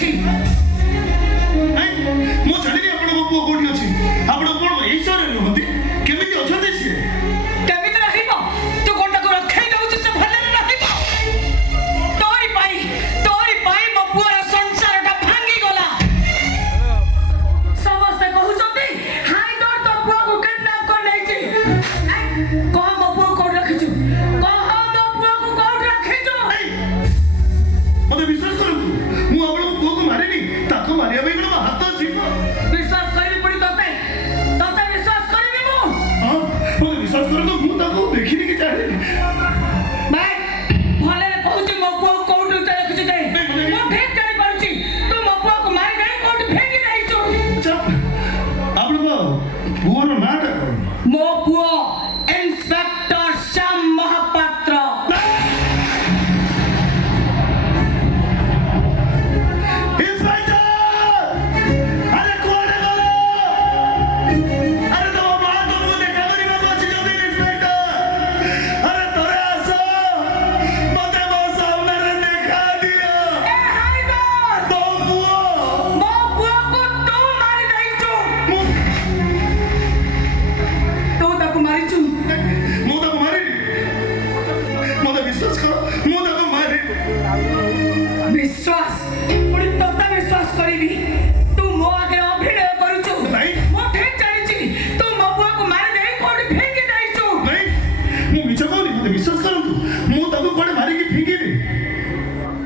ଅଛି ମୁଁ ଜାଣିନି ଆପଣଙ୍କ ପୁଅ କୋଉଠି ଅଛି। ଆପଣ କଣ ଏଇ ସହରରେ ରୁହନ୍ତି? କେମିତି ଅଛନ୍ତି ସିଏ? କେମିତି ରହିବ? ତୁ ଗୋଟାକୁ ରଖେଇ ଦଉଛୁ ସେ ଭଲରେ ରହିବ। ତୋରି ପାଇଁ ମୋ ପୁଅର ସଂସାରଟା ଭାଙ୍ଗିଗଲା। ସମସ୍ତେ କହୁଛନ୍ତି ହାଇଦର ତୋ ପୁଅକୁ କିଡନାପ କରି ନେଇଛି। କହ ମୋ ପୁଅକୁ କୋଉଠି ରଖିଛୁ? ମୋତେ ବିଶ୍ୱାସ କରନ୍ତୁ, ମୁଁ ଆପଣଙ୍କ ପୁଅକୁ ମାରିନି। ତାକୁ ମାରିବା ପାଇଁ ମୋ ହାତ ଅଛି। ବିଶ୍ୱାସ କରିବି ପୁଣି ତତେ ବିଶ୍ୱାସ କରିବି ମୁଁ। ହଁ ମୋତେ ବିଶ୍ୱାସ କରନ୍ତୁ, ମୁଁ ତାକୁ ଦେଖିନି କି ଜାଣିନି। ଭାଇ ଭଲରେ କହୁଛି ମୋ ପୁଅକୁ କୋଉଠି ରଖିଛୁ ଦେ। ମୁଁ ଠିକ ଜାଣିପାରୁଛି ତୁ ମୋ ପୁଅକୁ ମାରି ଦେଇ କୋଉଠି ଫେଙ୍କି ଦେଇଛୁ। ଆପଣଙ୍କ ପୁଅର ନାଁଟା କଣ? ମୋ ପୁଅ ଇନ୍ସପେକ୍ଟର ଶ୍ୟାମ ମହାପାତ୍ର।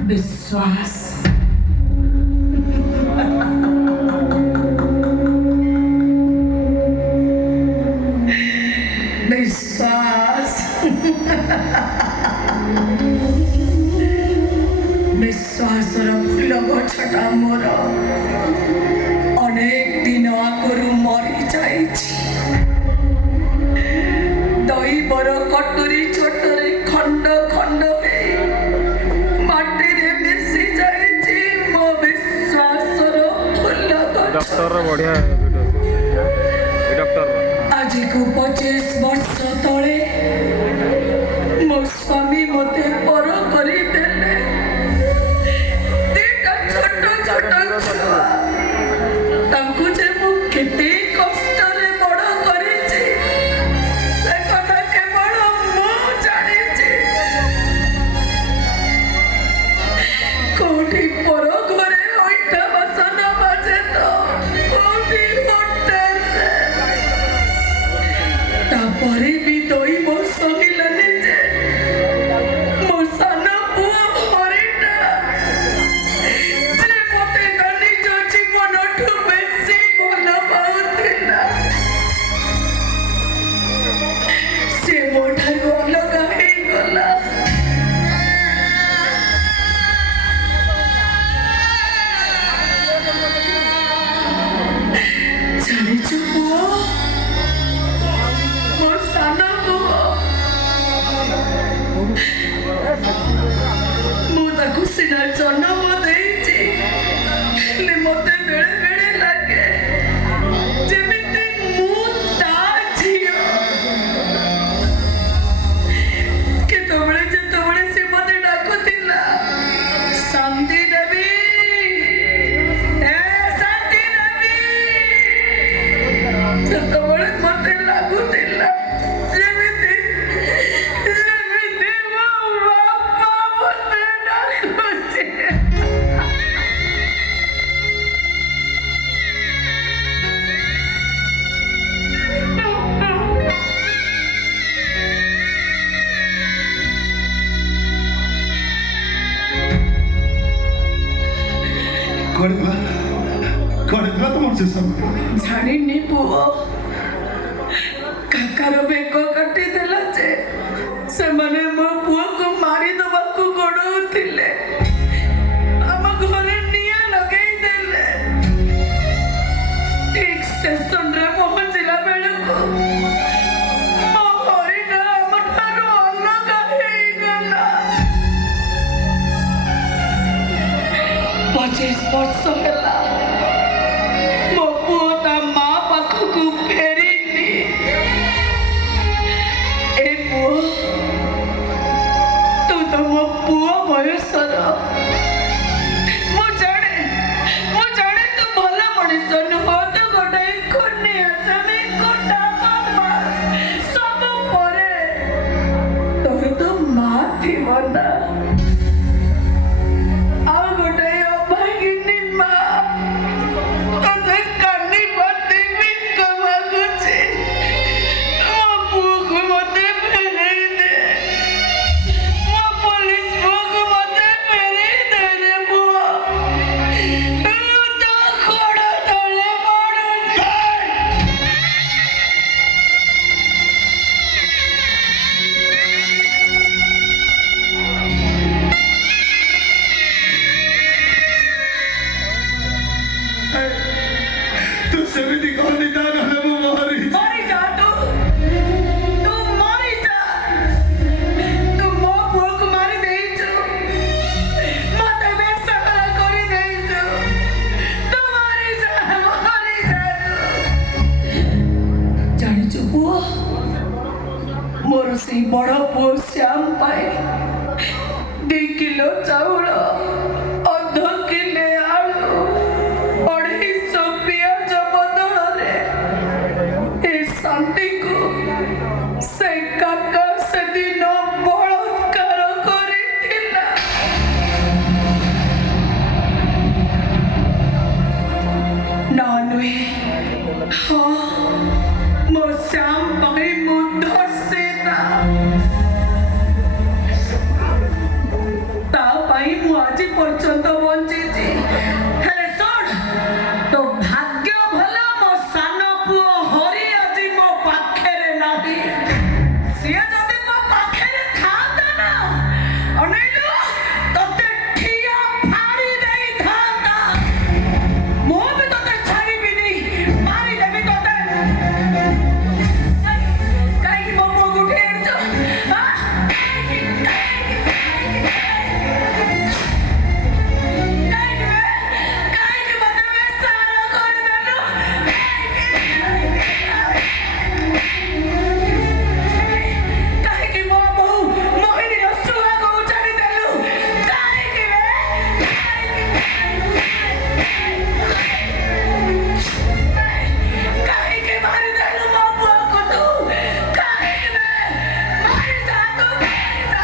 विश्वास विश्वास विश्वासर फूल गछटा मोर अनेक दिन आगरू मरी जाइछि। दैवर कटुरी छोटरे खंड खंड डॉक्टर बढ़िया वीडियो डॉक्टर आज को 25 वर्ष तले मो स्वामी मते पर करी देले। तीटा छोट छोट छुआ तांकु जे मु केते कष्ट रे बड़ करिछि से कथा केवल मु जानिछि। कोठी पर घरे ओइटा बसन बाजे तो कोठी होटल तापरे भी तोई मो सहिलने जे मो साना पुआ हरिटा जे मते गनी जो जीवन ठु बेसी भल पाउथिला से मोठारु अलग हे गला। जानिछु पुआ मोर साना पुआ मु ताकु सिना जन्म देइछि ले मते बेले बेले लागे जेमिति मु ता झियो केतबळे जेतबळे से मते डाकुतिला शांति देवी ए शांति देवी जेतबळे मते लागुतिला जेमिति मो बापा मते डाकुछि। कौन तुम से सब जानिनी पुओ काकार बेक काटी देला जे से माने मो पुओ को मारी दबाकू गोडौथिले हम घरे निया लगेई देले। ठीक स्टेशन रे पहुंचला बेलको मो हरिना मठारो अलग हेई गला। 25 वर्ष होला मो पुओ ता मां पाखकू फेरिनी। ए पुओ तू तो मो पुओ बयसर मु जाने ବଡ଼ ପୁଅ ଶ୍ୟାମ ପାଇଁ 2 କିଲୋ ଚାଉଳ, ଅଧ କିଲେ ଆଳୁ, 250 ପିଆଜ ବଦଳରେ ଏ ଶାନ୍ତିକୁ ସେ କାକା ସେଦିନ ବଳାତ୍କାର କରିଥିଲା। ନା ନୁହେଁ, ହଁ ମୋ ଶ୍ୟାମ ପାଇଁ ମୁଁ ଧର୍ଷିତା। ତା ପାଇଁ ମୁଁ ଆଜି ପର୍ଯ୍ୟନ୍ତ ବଞ୍ଚିଛି। ହେଲେ ଶୁଣ, ତୋ ଭାଗ୍ୟ ଭଲ, ମୋ ସାନ ପୁଅ ହରି ଆଜି ମୋ ପାଖରେ ନାହିଁ। ସିଏ ଯଦି ମୋ ପାଖରେ ଥାନ୍ତା ନା, ଅନେଇଲୁ ତତେ ଠିଆ ଫାଡ଼ି ଦେଇଥାନ୍ତା। ମୁଁ ବି ତତେ ଛାଡ଼ିବିନି, ମାରିଦେବି ତତେ। କାହିଁକି ମୋ ପୁଅକୁ ଉଠେଇ ଆଣିଛ? କାହିଁକି ମତେ ବେସାର କରିଦେଲୁ? କାହିଁକି ମୋ ବୋହୂ ମୋହିନୀର ସୁହାଗ ଉଜାଡ଼ିଦେଲୁ? କାହିଁକି କାହିଁକି ମାରିଦେଲୁ ମୋ ପୁଅକୁ ତୁ? କାହିଁକି ମାରିଯା ତୁ, ମାରିଯା।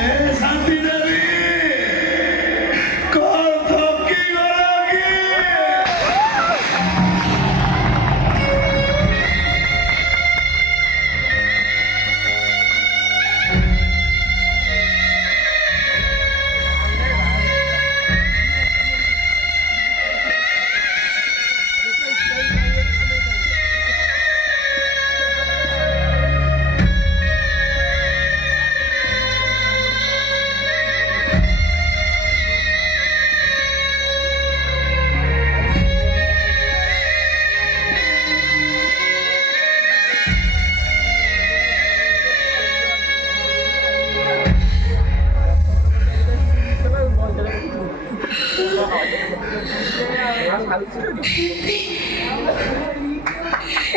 ए शांति देवी कौन धोखी करोगी?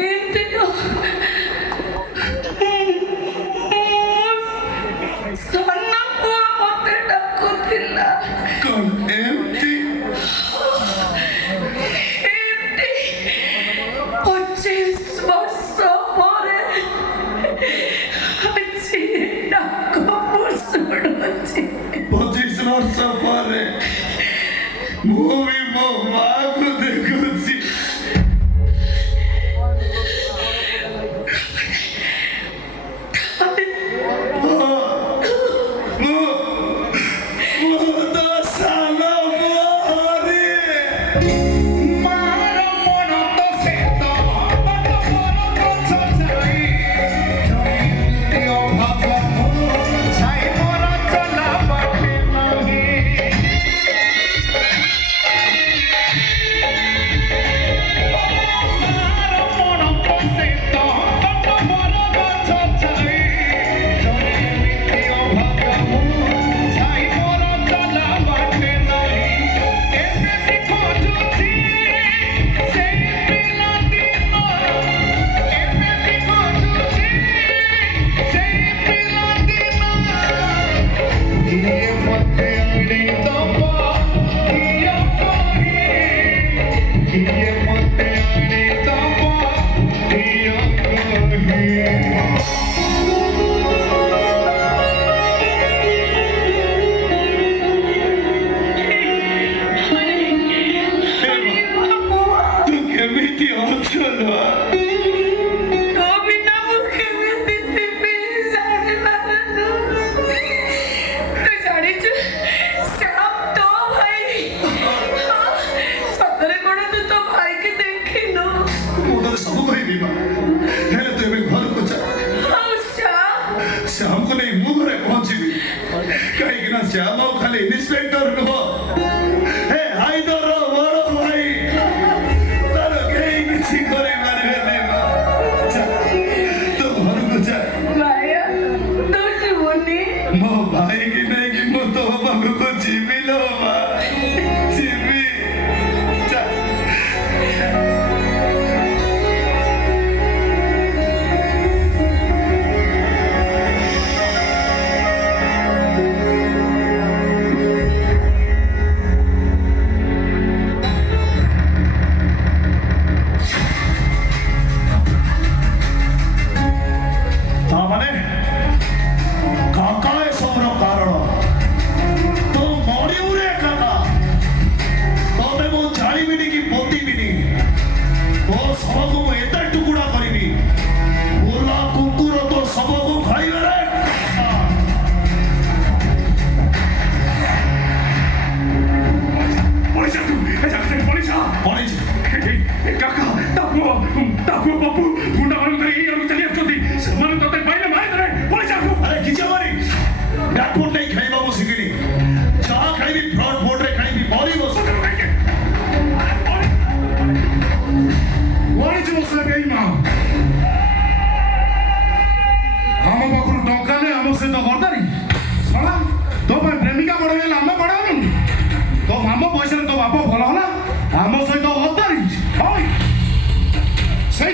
ଏମିତିକା ସାନ ପୁଅ ମତେ ଡାକୁଥିଲା। कौन एम्प्टी? ଏମିତି 25 ବର୍ଷ ପରେ ଆଜି ଡାକ ମୁଁ ଶୁଣୁଛି। 25 वर्ष पर ମୁଁ ବି ମୋ ମାଆକୁ ଦେଖୁଛି। ମୁଁ ତ ସାନ ପୁଅ ହରି। ମାର ମନ ତ ସେ ତ ବାଟ ମୋର ଗଛ ଛାଇ ଜଣେ ଅଭାବ ମୁଁ ଛାଇ ମୋର ଚଲା ବାଟେ ନାହିଁ। ମାର ମନ ତ ସେ ତ ବାଟ ମୋର ଗଛ ଛାଇ ଜଣେ ଅଭାବ ମୁଁ ଛାଇ ମୋର ଚଲା ବାଟେ ନାହିଁ। ଏମିତି ଖୋଜୁଛି ସେଇ ପିଲାଦିନ, ଏମିତି ଖୋଜୁଛି ସେଇ ପିଲାଦିନ। କିଏ ମତେ ଆଣି ଦବ କିଏ କହି, କିଏ ମତେ ଆଣି ଦବ କିଏ କହି। ତୁ କେମିତି ଅଛୁ ଲୋ? ତୋ ବିନା ମୁଁ କେମିତି ଥିବି ଜାଣିପାରୁନୁ। ତୁ ଜାଣିଛୁ ଶ୍ୟାମ ତୋ ଭାଇ। ସତରେ କଣ ତୁ ତୋ ଭାଇକି ଦେଖିନୁ? ମୁଁ ତତେ ସବୁ କହିବି ମା, ହେଲେ ତୁ ଏବେ ଘରକୁ ଯା। ଆଉ ଶ୍ୟାମ ଶ୍ୟାମକୁ ନେଇ ମୁଁ ଘରେ ପହଞ୍ଚିବି। କାହିଁକି ନା ଶ୍ୟାମ ଆଉ ଖାଲି ଇନ୍ସପେକ୍ଟର ନୁହଁ, ହେ ହାଇଦର ବଡ଼ ଭାଇ। ତାର କେହି କିଛି କରିପାରିବେ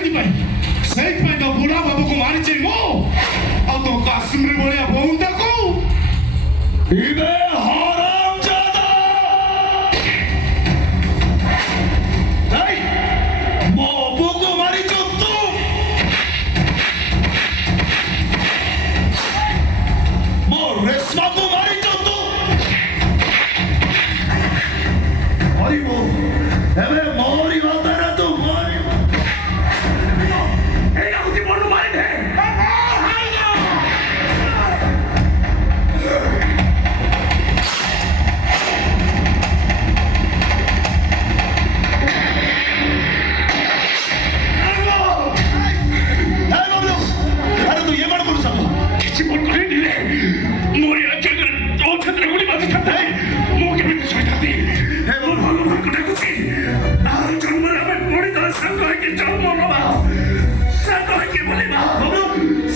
ସେଇଥିପାଇଁ ସେଇଥିପାଇଁ ତ ବୁଢା ବାବୁକୁ ମାରିଛି ମୁଁ ଆଉ ତୋ କାଶ୍ମୀର ଭଳିଆ ବୋହୁଟାକୁ ଇବେ ହରାମଜାଦା ନାଇଁ ମୋ ପୁଅକୁ ମାରିଛୁ ତୁ ମୋ ରେଶମାକୁ ମାରିଛୁ ତୁ ମରିବୁ ଏବେ ମରିବ ତାର ତୁ ମରିବୁ ଏଇଟା ହଉଛି ବଡ ମାରିଦେ ଆରେ ତୁ ଏ ମାଡ଼ କରୁ ସବୁ କିଛି ମୋର କହିଲେ ମୋର ଆଚାର ତୋ ଛାତ୍ର ଗୁଳି ବାଜିଥାନ୍ତେ ମୁଁ କେମିତି ଶୋଇଥାନ୍ତି ମୋ ଭଗବାନଙ୍କୁ ଡାକୁଛି ଆଉ ଜନ୍ମରେ ଆମେ ପୁଣି ଥରେ ସାଙ୍ଗ ହେଇକି ଜନ୍ମ ନେବା ସାଙ୍ଗ ହେଇକି ବୁଲିବା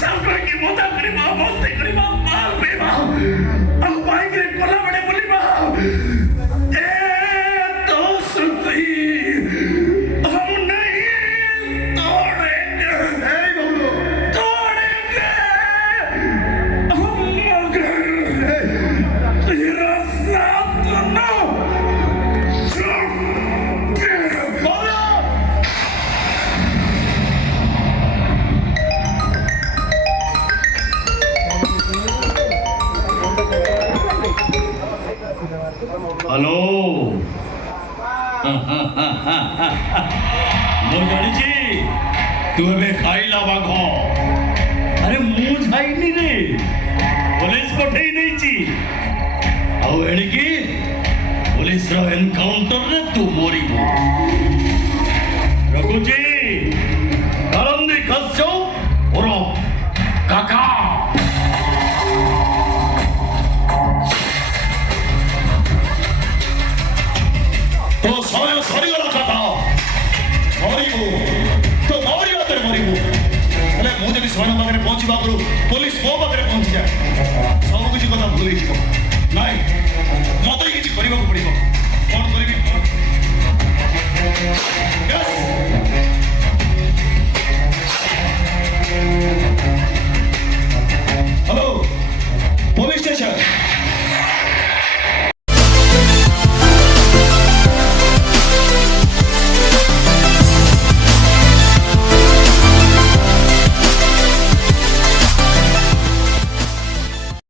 ସାଙ୍ଗ ହେଇକି ମଜା କରିବା ମସ୍ତି କରିବା ମାଲ ପିଇବା ଆଉ ବାଇକରେ ଗଲାବେଳେ ବୁଲିବା ଏ ଦୋସ୍ତି हम नहीं तोड़ेंगे तोड़ेंगे हम मगर तेरा साथ ना छोड़ेंगे हेलो ମୁଁ ଜାଣିଛି ତୁ ଏବେ ଖାଇଲା ବାଘ ଆରେ ମୁଁ ଯାଇନି ରେ ପୋଲିସ ପଠେଇ ଦେଇଛି ଆଉ ଏଣିକି ପୋଲିସର ଏନକାଉଣ୍ଟରରେ ତୁ ମରିବୁ ରଖୁଛି କାଳନ୍ଦୀ ଖସ୍ୟ ଓର କାକା तो समय सरीगला काका मरिबू तो मरिबा तेरे मरिबू हेले मु जदि समय पाखे पहुंचवा करू